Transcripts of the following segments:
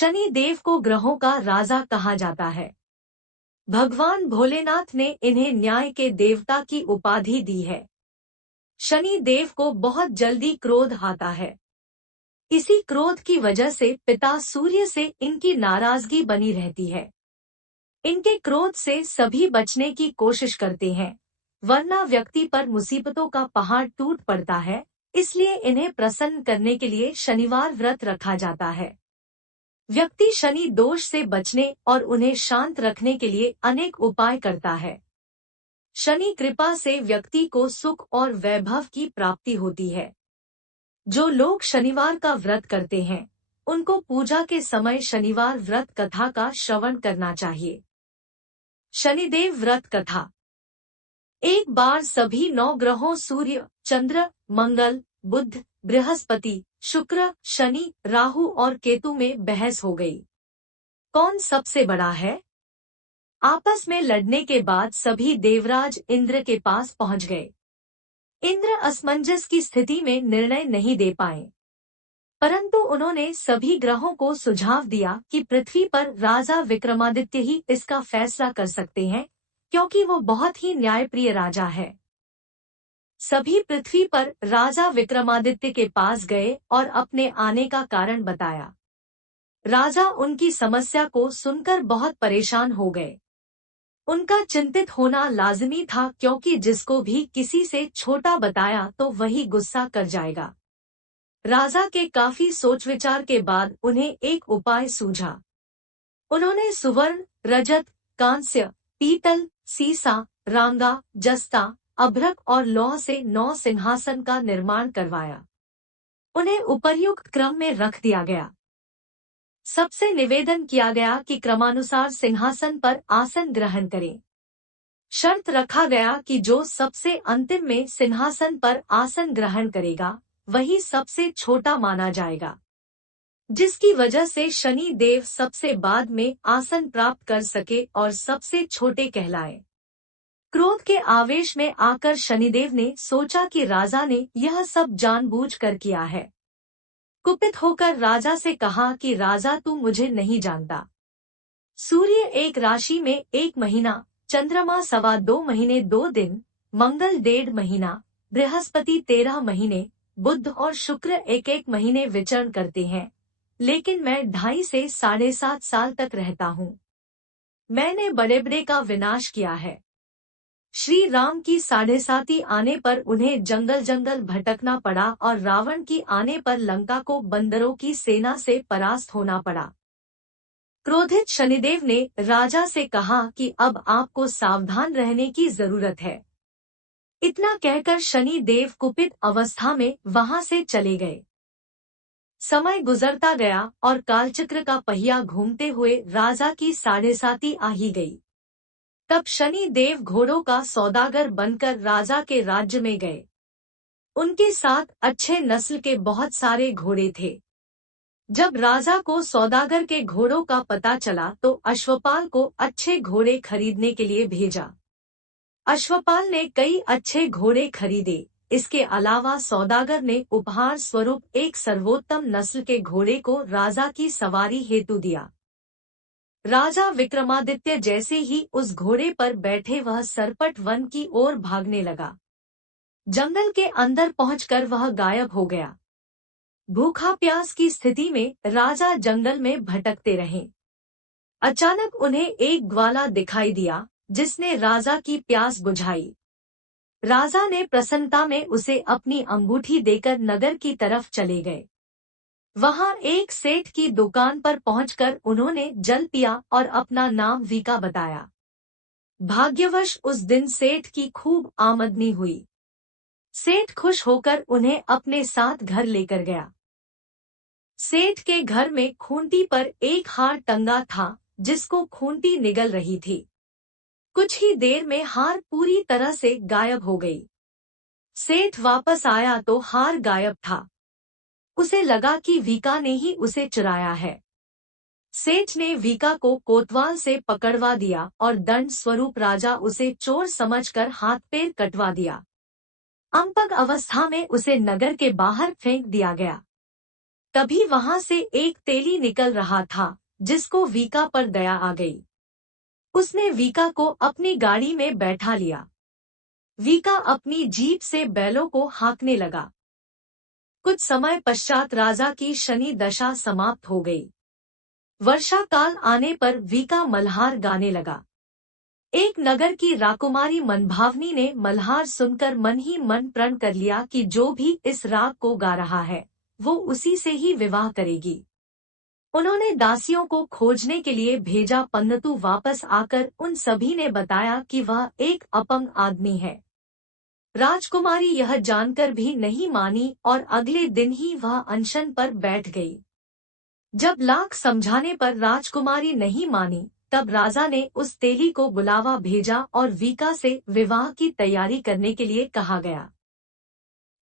शनि देव को ग्रहों का राजा कहा जाता है। भगवान भोलेनाथ ने इन्हें न्याय के देवता की उपाधि दी है। शनि देव को बहुत जल्दी क्रोध आता है। इसी क्रोध की वजह से पिता सूर्य से इनकी नाराजगी बनी रहती है। इनके क्रोध से सभी बचने की कोशिश करते हैं, वरना व्यक्ति पर मुसीबतों का पहाड़ टूट पड़ता है। इसलिए इन्हें प्रसन्न करने के लिए शनिवार व्रत रखा जाता है। व्यक्ति शनि दोष से बचने और उन्हें शांत रखने के लिए अनेक उपाय करता है। शनि कृपा से व्यक्ति को सुख और वैभव की प्राप्ति होती है। जो लोग शनिवार का व्रत करते हैं, उनको पूजा के समय शनिवार व्रत कथा का श्रवण करना चाहिए। शनिदेव व्रत कथा। एक बार सभी 9 ग्रहों सूर्य, चंद्र, मंगल, बुध, बृहस्पति, शुक्र, शनि, राहु और केतु में बहस हो गई। कौन सबसे बड़ा है? आपस में लड़ने के बाद सभी देवराज इंद्र के पास पहुंच गए। इंद्र असमंजस की स्थिति में निर्णय नहीं दे पाए, परंतु उन्होंने सभी ग्रहों को सुझाव दिया कि पृथ्वी पर राजा विक्रमादित्य ही इसका फैसला कर सकते हैं, क्योंकि वो बहुत ही न्यायप्रिय राजा है। सभी पृथ्वी पर राजा विक्रमादित्य के पास गए और अपने आने का कारण बताया। राजा उनकी समस्या को सुनकर बहुत परेशान हो गए। उनका चिंतित होना लाजिमी था, क्योंकि जिसको भी किसी से छोटा बताया तो वही गुस्सा कर जाएगा। राजा के काफी सोच विचार के बाद उन्हें एक उपाय सूझा। उन्होंने सुवर्ण, रजत, कांस्य, पीतल, सीसा, रांगा, जस्ता, अभ्रक और लौह से 9 सिंहासन का निर्माण करवाया। उन्हें उपर्युक्त क्रम में रख दिया गया। सबसे निवेदन किया गया कि क्रमानुसार सिंहासन पर आसन ग्रहण करें। शर्त रखा गया कि जो सबसे अंतिम में सिंहासन पर आसन ग्रहण करेगा, वही सबसे छोटा माना जाएगा, जिसकी वजह से शनि देव सबसे बाद में आसन प्राप्त कर सके और सबसे छोटे कहलाए। क्रोध के आवेश में आकर शनिदेव ने सोचा कि राजा ने यह सब जानबूझकर किया है। कुपित होकर राजा से कहा कि राजा, तू मुझे नहीं जानता। सूर्य एक राशि में 1 महीना, चंद्रमा 2.25 महीने 2 दिन, मंगल 1.5 महीना, बृहस्पति 13 महीने, बुध और शुक्र 1-1 महीने विचरण करते हैं, लेकिन मैं 2.5 से 7.5 साल तक रहता हूँ। मैंने बड़े बड़े का विनाश किया है। श्री राम की 7.5 आने पर उन्हें जंगल जंगल भटकना पड़ा और रावण की आने पर लंका को बंदरों की सेना से परास्त होना पड़ा। क्रोधित शनिदेव ने राजा से कहा कि अब आपको सावधान रहने की जरूरत है। इतना कहकर शनि देव कुपित अवस्था में वहां से चले गए। समय गुजरता गया और कालचक्र का पहिया घूमते हुए राजा की 7.5 आ ही गई। तब शनि देव घोड़ों का सौदागर बनकर राजा के राज्य में गए। उनके साथ अच्छे नस्ल के बहुत सारे घोड़े थे। जब राजा को सौदागर के घोड़ों का पता चला तो अश्वपाल को अच्छे घोड़े खरीदने के लिए भेजा। अश्वपाल ने कई अच्छे घोड़े खरीदे। इसके अलावा सौदागर ने उपहार स्वरूप एक सर्वोत्तम नस्ल के घोड़े को राजा की सवारी हेतु दिया। राजा विक्रमादित्य जैसे ही उस घोड़े पर बैठे वह सरपट वन की ओर भागने लगा। जंगल के अंदर पहुंचकर वह गायब हो गया। भूखा प्यास की स्थिति में राजा जंगल में भटकते रहे। अचानक उन्हें एक ग्वाला दिखाई दिया, जिसने राजा की प्यास बुझाई। राजा ने प्रसन्नता में उसे अपनी अंगूठी देकर नगर की तरफ चले गए। वहां एक सेठ की दुकान पर पहुंचकर उन्होंने जल पिया और अपना नाम वीका बताया। भाग्यवश उस दिन सेठ की खूब आमदनी हुई। सेठ खुश होकर उन्हें अपने साथ घर लेकर गया। सेठ के घर में खूंटी पर एक हार टंगा था, जिसको खूंटी निगल रही थी। कुछ ही देर में हार पूरी तरह से गायब हो गई। सेठ वापस आया तो हार गायब था। उसे लगा कि वीका ने ही उसे चुराया है। सेठ ने वीका को कोतवाल से पकड़वा दिया और दंड स्वरूप राजा उसे चोर समझकर हाथ पैर कटवा दिया। अंपग अवस्था में उसे नगर के बाहर फेंक दिया गया। तभी वहां से एक तेली निकल रहा था, जिसको वीका पर दया आ गई। उसने वीका को अपनी गाड़ी में बैठा लिया। वीका अपनी जीप से बैलों को हाँकने लगा। कुछ समय पश्चात राजा की शनि दशा समाप्त हो गई। वर्षा काल आने पर वीका मल्हार गाने लगा। एक नगर की राकुमारी मनभावनी ने मल्हार सुनकर मन ही मन प्रण कर लिया कि जो भी इस राग को गा रहा है, वो उसी से ही विवाह करेगी। उन्होंने दासियों को खोजने के लिए भेजा, परंतु वापस आकर उन सभी ने बताया कि वह एक अपंग आदमी है। राजकुमारी यह जानकर भी नहीं मानी और अगले दिन ही वह अनशन पर बैठ गई। जब लाख समझाने पर राजकुमारी नहीं मानी, तब राजा ने उस तेली को बुलावा भेजा और वीका से विवाह की तैयारी करने के लिए कहा गया।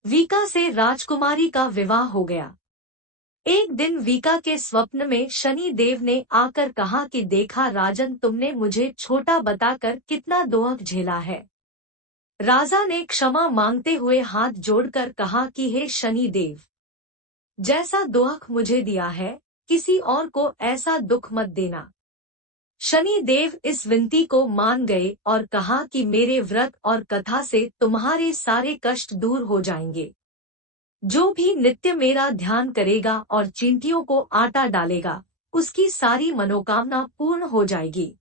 वीका से राजकुमारी का विवाह हो गया। एक दिन वीका के स्वप्न में शनि देव ने आकर कहा कि देखा राजन, तुमने मुझे छोटा बताकर कितना दोहक झेला है। राजा ने क्षमा मांगते हुए हाथ जोड़कर कहा कि हे शनि देव, जैसा दोहक मुझे दिया है, किसी और को ऐसा दुख मत देना। शनि देव इस विनती को मान गए और कहा कि मेरे व्रत और कथा से तुम्हारे सारे कष्ट दूर हो जाएंगे। जो भी नित्य मेरा ध्यान करेगा और चींटियों को आटा डालेगा, उसकी सारी मनोकामना पूर्ण हो जाएगी।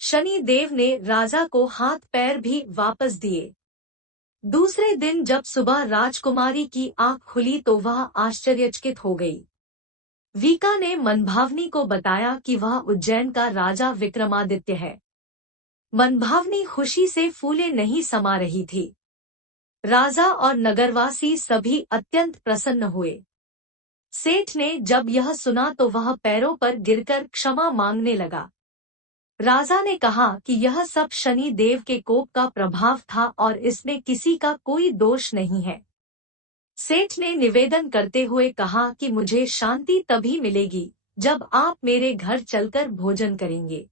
शनि देव ने राजा को हाथ पैर भी वापस दिए। दूसरे दिन जब सुबह राजकुमारी की आंख खुली तो वह आश्चर्यचकित हो गई। वीका ने मनभावनी को बताया कि वह उज्जैन का राजा विक्रमादित्य है। मनभावनी खुशी से फूले नहीं समा रही थी। राजा और नगरवासी सभी अत्यंत प्रसन्न हुए। सेठ ने जब यह सुना तो वह पैरों पर गिरकर क्षमा मांगने लगा। राजा ने कहा कि यह सब शनि देव के कोप का प्रभाव था और इसमें किसी का कोई दोष नहीं है। सेठ ने निवेदन करते हुए कहा कि मुझे शांति तभी मिलेगी जब आप मेरे घर चलकर भोजन करेंगे।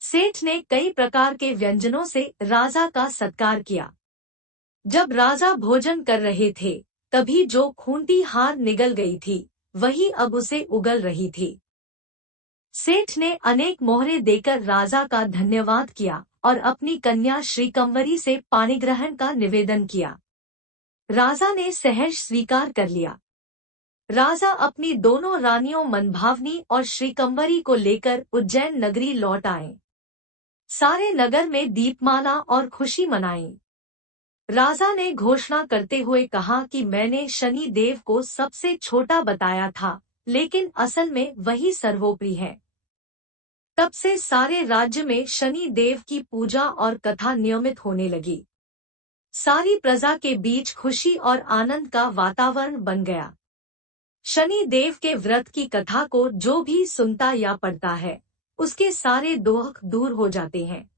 सेठ ने कई प्रकार के व्यंजनों से राजा का सत्कार किया। जब राजा भोजन कर रहे थे, तभी जो खूंटी हार निगल गई थी, वही अब उसे उगल रही थी। सेठ ने अनेक मोहरे देकर राजा का धन्यवाद किया और अपनी कन्या श्रीकंवरी से पाणिग्रहण का निवेदन किया। राजा ने सहर्ष स्वीकार कर लिया। राजा अपनी दोनों रानियों मनभावनी और श्रीकंवरी को लेकर उज्जैन नगरी लौट आए। सारे नगर में दीपमाला और खुशी मनाई। राजा ने घोषणा करते हुए कहा कि मैंने शनि देव को सबसे छोटा बताया था, लेकिन असल में वही सर्वोपरि है। तब से सारे राज्य में शनि देव की पूजा और कथा नियमित होने लगी। सारी प्रजा के बीच खुशी और आनंद का वातावरण बन गया। शनि देव के व्रत की कथा को जो भी सुनता या पढ़ता है, उसके सारे दोहक दूर हो जाते हैं।